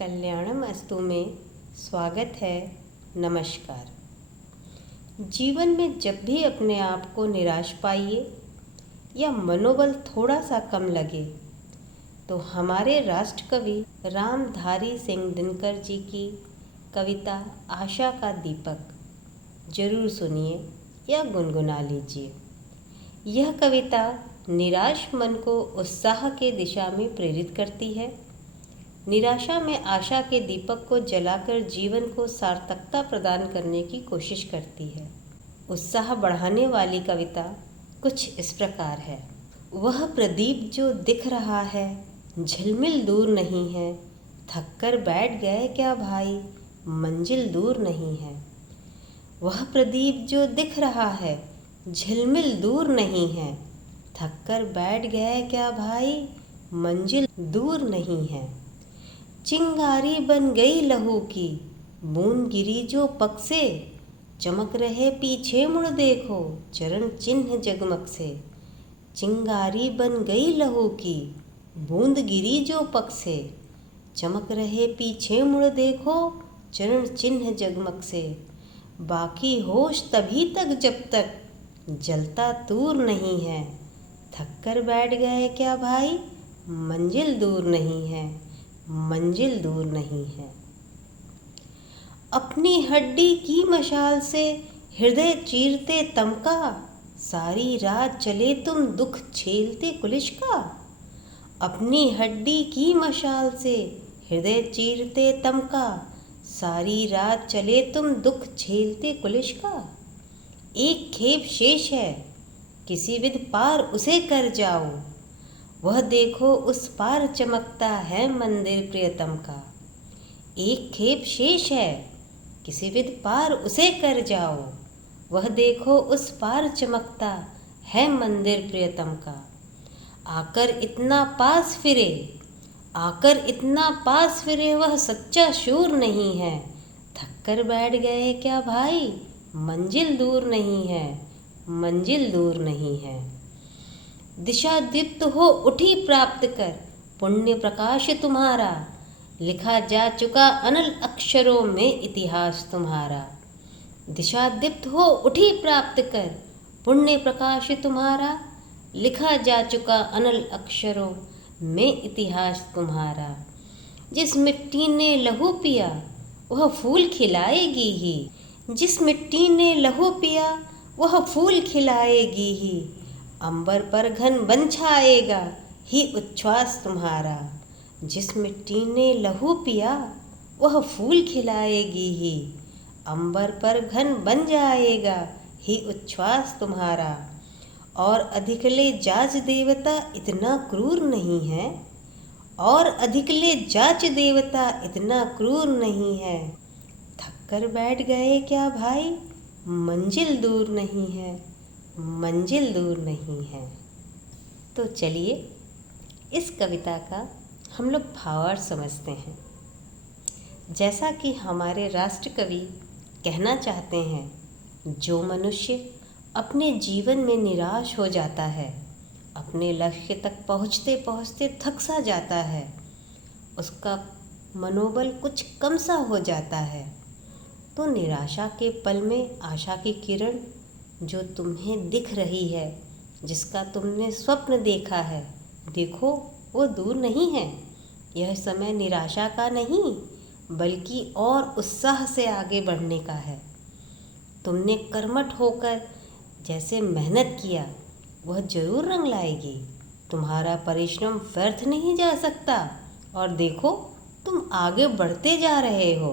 कल्याणम अस्तु में स्वागत है। नमस्कार। जीवन में जब भी अपने आप को निराश पाइए या मनोबल थोड़ा सा कम लगे तो हमारे राष्ट्र कवि रामधारी सिंह दिनकर जी की कविता आशा का दीपक जरूर सुनिए या गुनगुना लीजिए। यह कविता निराश मन को उत्साह के दिशा में प्रेरित करती है। निराशा में आशा के दीपक को जलाकर जीवन को सार्थकता प्रदान करने की कोशिश करती है। उत्साह बढ़ाने वाली कविता कुछ इस प्रकार है। वह प्रदीप जो दिख रहा है झिलमिल दूर नहीं है, थक कर बैठ गए क्या भाई, मंजिल दूर नहीं है। वह प्रदीप जो दिख रहा है झिलमिल दूर नहीं है, थक कर बैठ गए क्या भाई, मंजिल दूर नहीं है। चिंगारी बन गई लहू की बूंद गिरी जो पग से, चमक रहे पीछे मुड़ देखो चरण चिन्ह जगमग से। चिंगारी बन गई लहू की बूंद गिरी जो पग से, चमक रहे पीछे मुड़ देखो चरण चिन्ह जगमग से। बाकी होश तभी तक जब तक जलता तूर नहीं है, थक कर बैठ गए क्या भाई, मंजिल दूर नहीं है, मंजिल दूर नहीं है। अपनी हड्डी की मशाल से हृदय चीरते तमका, सारी रात चले तुम दुख झेलते कुलिश का। अपनी हड्डी की मशाल से हृदय चीरते तमका, सारी रात चले तुम दुख झेलते कुलिश का। एक खेप शेष है किसी विध पार उसे कर जाओ, वह देखो उस पार चमकता है मंदिर प्रियतम का। एक खेप शेष है किसी विध पार उसे कर जाओ, वह देखो उस पार चमकता है मंदिर प्रियतम का। आकर इतना पास फिरे, आकर इतना पास फिरे वह सच्चा शूर नहीं है, थक कर बैठ गए क्या भाई, मंजिल दूर नहीं है, मंजिल दूर नहीं है। दिशा दीप्त हो उठी प्राप्त कर पुण्य प्रकाश तुम्हारा, लिखा जा चुका अनल अक्षरों में इतिहास तुम्हारा। दिशा दीप्त हो उठी प्राप्त कर पुण्य प्रकाश तुम्हारा, लिखा जा चुका अनल अक्षरों में इतिहास तुम्हारा। जिस मिट्टी ने लहू पिया वह फूल खिलाएगी ही, जिस मिट्टी ने लहू पिया वह फूल खिलाएगी ही। अंबर पर घन बन छाएगा ही उच्छ्वास तुम्हारा, जिस मिट्टी ने लहू पिया वह फूल खिलाएगी ही। अंबर पर घन बन जाएगा ही उच्छ्वास तुम्हारा। और अधिकले जाच देवता इतना क्रूर नहीं है, और अधिकले जाच देवता इतना क्रूर नहीं है, थक कर बैठ गए क्या भाई, मंजिल दूर नहीं है, मंजिल दूर नहीं है। तो चलिए इस कविता का हम लोग भावार्थ समझते हैं। जैसा कि हमारे राष्ट्र कवि कहना चाहते हैं, जो मनुष्य अपने जीवन में निराश हो जाता है, अपने लक्ष्य तक पहुँचते पहुँचते थक सा जाता है, उसका मनोबल कुछ कम सा हो जाता है, तो निराशा के पल में आशा की किरण जो तुम्हें दिख रही है, जिसका तुमने स्वप्न देखा है, देखो वो दूर नहीं है। यह समय निराशा का नहीं बल्कि और उत्साह से आगे बढ़ने का है। तुमने कर्मठ होकर जैसे मेहनत किया वह जरूर रंग लाएगी। तुम्हारा परिश्रम व्यर्थ नहीं जा सकता। और देखो तुम आगे बढ़ते जा रहे हो,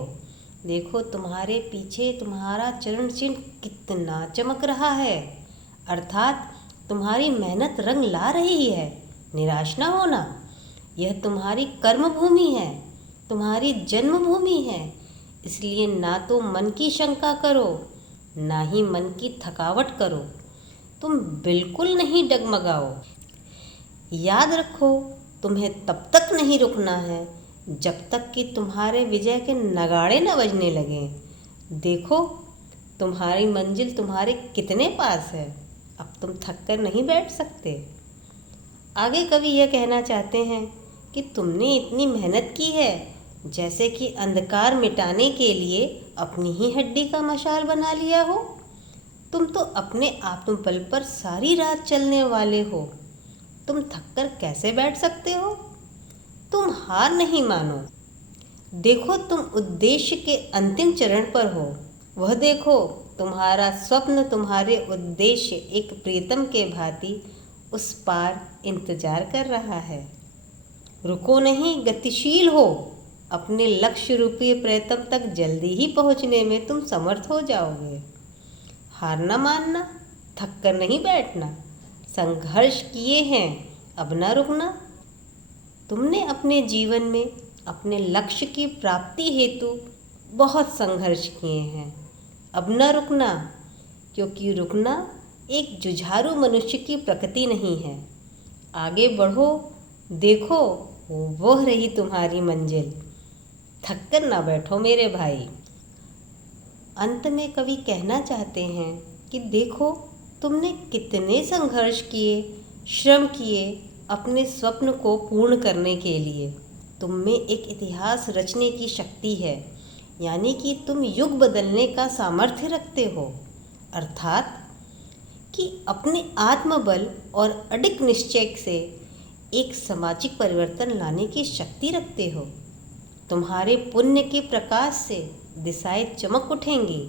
देखो तुम्हारे पीछे तुम्हारा चरण चिन्ह कितना चमक रहा है, अर्थात तुम्हारी मेहनत रंग ला रही है। निराश ना होना, यह तुम्हारी कर्म भूमि है, तुम्हारी जन्मभूमि है। इसलिए ना तो मन की शंका करो, ना ही मन की थकावट करो। तुम बिल्कुल नहीं डगमगाओ। याद रखो तुम्हें तब तक नहीं रुकना है जब तक कि तुम्हारे विजय के नगाड़े न बजने लगें। देखो तुम्हारी मंजिल तुम्हारे कितने पास है, अब तुम थक कर नहीं बैठ सकते। आगे कवि यह कहना चाहते हैं कि तुमने इतनी मेहनत की है जैसे कि अंधकार मिटाने के लिए अपनी ही हड्डी का मशाल बना लिया हो। तुम तो अपने आत्मबल पर सारी रात चलने वाले हो। तुम थककर कैसे बैठ सकते हो? तुम हार नहीं मानो। देखो, तुम उद्देश्य के अंतिम चरण पर हो। वह देखो, तुम्हारा स्वप्न, तुम्हारे उद्देश्य एक प्रीतम के भांति उस पार इंतजार कर रहा है। रुको नहीं, गतिशील हो। अपने लक्ष्य रूपी प्रीतम तक जल्दी ही पहुंचने में तुम समर्थ हो जाओगे। हार न मानना, थक कर नहीं बैठना। संघर्ष किए हैं, अब न रुकना। तुमने अपने जीवन में अपने लक्ष्य की प्राप्ति हेतु बहुत संघर्ष किए हैं। अब न रुकना, क्योंकि रुकना एक जुझारू मनुष्य की प्रकृति नहीं है। आगे बढ़ो, देखो, वह रही तुम्हारी मंजिल। थक कर ना बैठो मेरे भाई। अंत में कवि कहना चाहते हैं कि देखो, तुमने कितने संघर्ष किए, श्रम किए अपने स्वप्न को पूर्ण करने के लिए। तुम में एक इतिहास रचने की शक्ति है, यानी कि तुम युग बदलने का सामर्थ्य रखते हो, अर्थात कि अपने आत्मबल और अडिग निश्चय से एक सामाजिक परिवर्तन लाने की शक्ति रखते हो। तुम्हारे पुण्य के प्रकाश से दिशाएं चमक उठेंगी।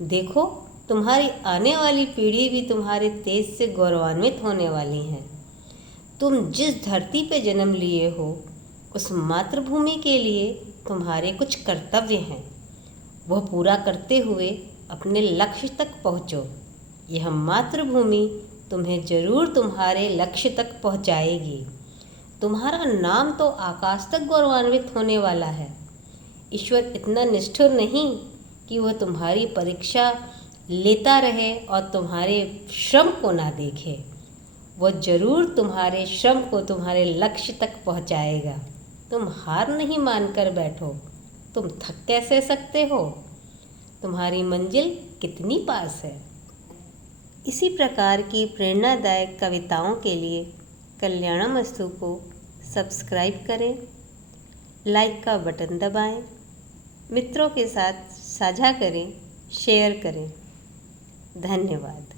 देखो, तुम्हारी आने वाली पीढ़ी भी तुम्हारे तेज से गौरवान्वित होने वाली है। तुम जिस धरती पे जन्म लिए हो, उस मातृभूमि के लिए तुम्हारे कुछ कर्तव्य हैं। वह पूरा करते हुए अपने लक्ष्य तक पहुँचो। यह मातृभूमि तुम्हें जरूर तुम्हारे लक्ष्य तक पहुँचाएगी। तुम्हारा नाम तो आकाश तक गौरवान्वित होने वाला है। ईश्वर इतना निष्ठुर नहीं कि वह तुम्हारी परीक्षा लेता रहे और तुम्हारे श्रम को ना देखे। वह जरूर तुम्हारे श्रम को तुम्हारे लक्ष्य तक पहुंचाएगा। तुम हार नहीं मानकर बैठो। तुम थक कैसे सकते हो? तुम्हारी मंजिल कितनी पास है। इसी प्रकार की प्रेरणादायक कविताओं के लिए कल्याणमस्तु को सब्सक्राइब करें, लाइक का बटन दबाएं, मित्रों के साथ साझा करें, शेयर करें। धन्यवाद।